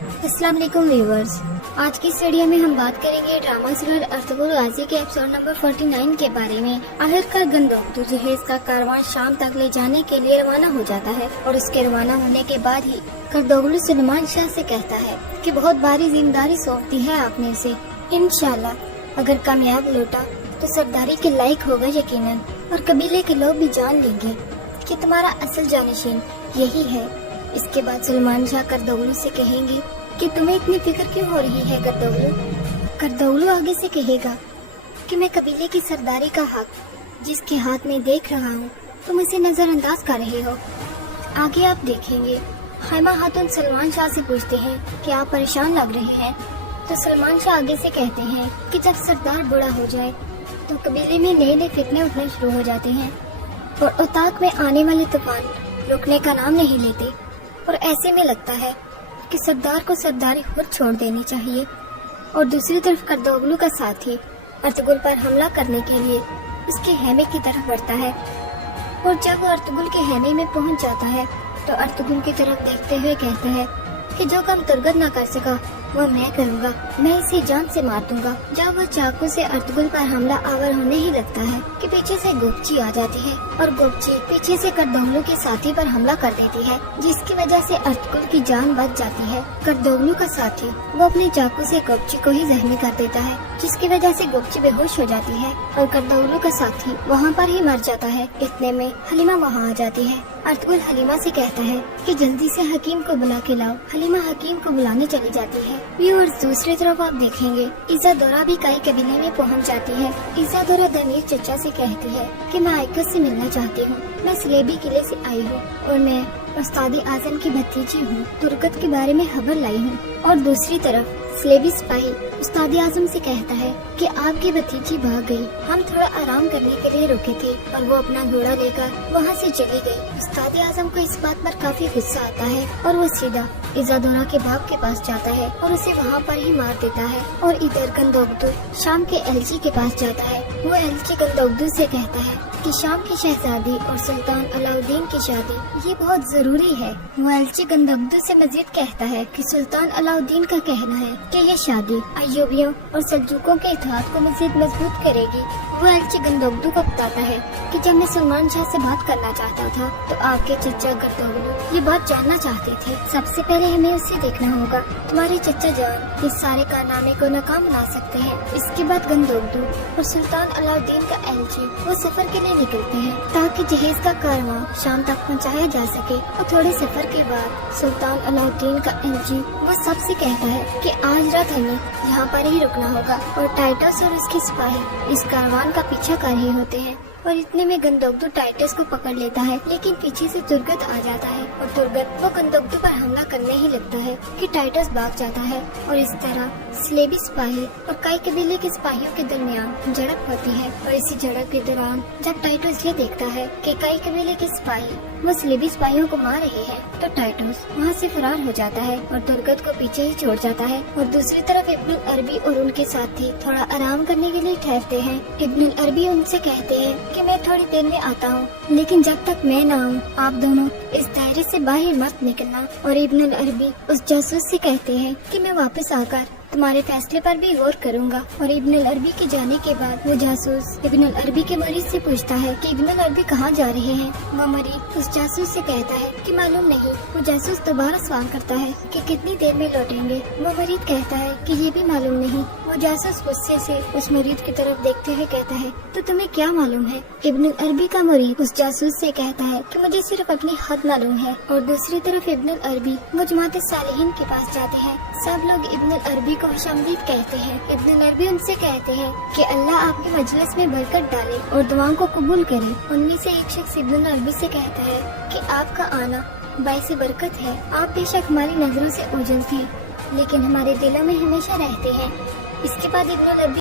अस्सलाम वालेकुम व्यूअर्स। आज की इस वीडियो में हम बात करेंगे ड्रामा सीरियल अर्तुगरुल गाजी के एपिसोड नंबर 49 के बारे में। आखिरकार गंदोगदू जहेज का कारवां शाम तक ले जाने के लिए रवाना हो जाता है और उसके रवाना होने के बाद ही करदोगलू सुलेमान शाह से कहता है कि बहुत भारी जिम्मेदारी सौंपती है आपने उसे। इंशाल्लाह अगर कामयाब लौटा तो सरदारी के लायक होगा यकीनन, और कबीले के लोग भी जान लेंगे कि तुम्हारा असल जानशीन यही है। इसके बाद सुलेमान शाह करदोगलू से कहेंगे कि तुम्हें इतनी फिक्र क्यों हो रही है करदोगलू। करदोगलू आगे से कहेगा कि मैं कबीले की सरदारी का हक जिसके हाथ में देख रहा हूँ तुम इसे नजरअंदाज कर रहे हो। आगे आप देखेंगे खैमा खातून सलमान शाह से पूछते हैं कि आप परेशान लग रहे हैं, तो सलमान शाह आगे से कहते हैं कि जब सरदार बूढ़ा हो जाए तो कबीले में नए नए फितने उठने शुरू हो जाते हैं और उताक में आने वाले तूफान रुकने का नाम नहीं लेते, और ऐसे में लगता है कि सरदार को सरदारी खुद छोड़ देनी चाहिए। और दूसरी तरफ करदोगलू का साथी अर्तुगरुल पर हमला करने के लिए उसके हैमे की तरफ बढ़ता है, और जब वो अर्तुगरुल के हैमे में पहुंच जाता है तो अर्तुगरुल की तरफ देखते हुए कहता है कि जो काम तुर्गत न कर सका वो मैं करूँगा, मैं इसे जान से मार दूंगा। जब वह चाकू से अर्तुगरुल पर हमला आवर होने ही लगता है कि पीछे से गोपची आ जाती है और गोपची पीछे से करदोगलू के साथी पर हमला कर देती है, जिसकी वजह से अर्तुगरुल की जान बच जाती है। करदोगलू का साथी वो अपने चाकू से गोपची को ही जख्मी कर देता है, जिसकी वजह से गोपची बेहोश हो जाती है और करदोगलू का साथी वहाँ पर ही मर जाता है। इतने में हलीमा वहाँ आ जाती है। अर्तुगरुल हलीमा से कहता है कि जल्दी से हकीम को बुला के लाओ। हलीमा हकीम को बुलाने चली जाती है। और दूसरी तरफ आप देखेंगे इज़ादोरा भी कई कबीले में पहुंच जाती है। इज़ादोरा दमीर चचा से कहती है कि मैं आइकस से मिलना चाहती हूँ, मैं स्लेबी किले से आई हूँ और मैं उस्ताद आजम की भतीजी हूँ, तुर्कत के बारे में खबर लाई हूँ। और दूसरी तरफ स्लेबी सिपाही उस्ताद आजम से कहता है कि आपकी भतीजी भाग गई, हम थोड़ा आराम करने के लिए रुके थे और वो अपना घोड़ा लेकर वहाँ से चली गई। उस्ताद आजम को इस बात पर काफी गुस्सा आता है और वो सीधा इज़ादोरा के बाप के पास जाता है और उसे वहाँ पर ही मार देता है। और इधर गंदोगदू शाम के एलची के पास जाता है। वो एलची गंदोगदू से कहता है कि शाम की शहजादी और सुल्तान अलाउद्दीन की शादी ये बहुत जरूरी है। वो एलची गंदोगदू से मजीद कहता है कि सुल्तान अलाउद्दीन का कहना है कि ये शादी अय्यूबियों और सल्जूकों के इत्तेहाद को मजीद मजबूत करेगी। वो एलची गंदोगदू को बताता है कि जब मैं सुलेमान शाह से बात करना चाहता था तो आपके चचा करदोगलू ये बात जानना चाहते थे। सबसे पहले हमें उसे देखना होगा। तुम्हारे चचा जान इस सारे कारनामे को नाकाम बना सकते हैं। इसके बाद गंदोगदू और सुल्तान अलाउद्दीन का एलची वो सफर के लिए निकलते हैं ताकि जहेज का कारवां शाम तक पहुंचाया जा सके। और थोड़े सफर के बाद सुल्तान अलाउद्दीन का एलची वो सबसे कहता है कि आज रात हमें यहाँ पर ही रुकना होगा। और टाइटस और उसके सिपाही इस कारवान का पीछा कर रहे होते हैं और इतने में गंदोगदू टाइटस को पकड़ लेता है, लेकिन पीछे से तुर्गत आ जाता है और तुर्गत वो गंदोगदू पर हमला करने ही लगता है कि टाइटस भाग जाता है। और इस तरह स्लेबी सिपाही और कई कबीले के सिपाहियों के दरमियान झड़प होती है। और इसी झड़प के दौरान जब टाइटस ये देखता है कि कई कबीले के सिपाही वो स्लेबी सिपाहियों को मार रहे हैं तो टाइटस वहाँ से फरार हो जाता है और तुर्गत को पीछे ही छोड़ जाता है। और दूसरी तरफ इब्नुल अरबी और उनके साथी थोड़ा आराम करने के लिए ठहरते हैं। इब्नुल अरबी उनसे कहते हैं कि मैं थोड़ी देर में आता हूँ, लेकिन जब तक मैं ना आऊँ आप दोनों इस दायरे से बाहर मत निकलना। और इब्नुल अरबी उस जासूस से कहते हैं कि मैं वापस आकर तुम्हारे फैसले पर भी गौर करूंगा। और इब्नुल अरबी के जाने के बाद वो जासूस इब्नुल अरबी के मरीज से पूछता है कि इब्नुल अरबी कहाँ जा रहे हैं। वो मरीज उस जासूस से कहता है कि मालूम नहीं। वो जासूस दोबारा सवाल करता है कि कितनी देर में लौटेंगे। वो मरीज कहता है कि ये भी मालूम नहीं। वो जासूस गुस्से से उस मरीज की तरफ देखते हुए कहता है तो तुम्हें क्या मालूम है। इब्नुल अरबी का मरीज उस जासूस से कहता है कि मुझे सिर्फ अपनी हद मालूम है। और दूसरी तरफ इब्नुल अरबी वो जमात सालिहीन के पास जाते हैं। सब लोग इब्नुल अरबी को खुशामदीद कहते हैं। इब्नुल अरबी उनसे कहते हैं कि अल्लाह आपकी मजलिस में बरकत डाले और दुआओं को कबूल करे। उनमें से एक शख्स इब्नुल अरबी से कहता है कि आपका आना बाइस बरकत है। आप बेशक हमारी नजरों से ओझल थे, लेकिन हमारे दिलों में हमेशा रहते हैं। इसके बाद इब्नुल अरबी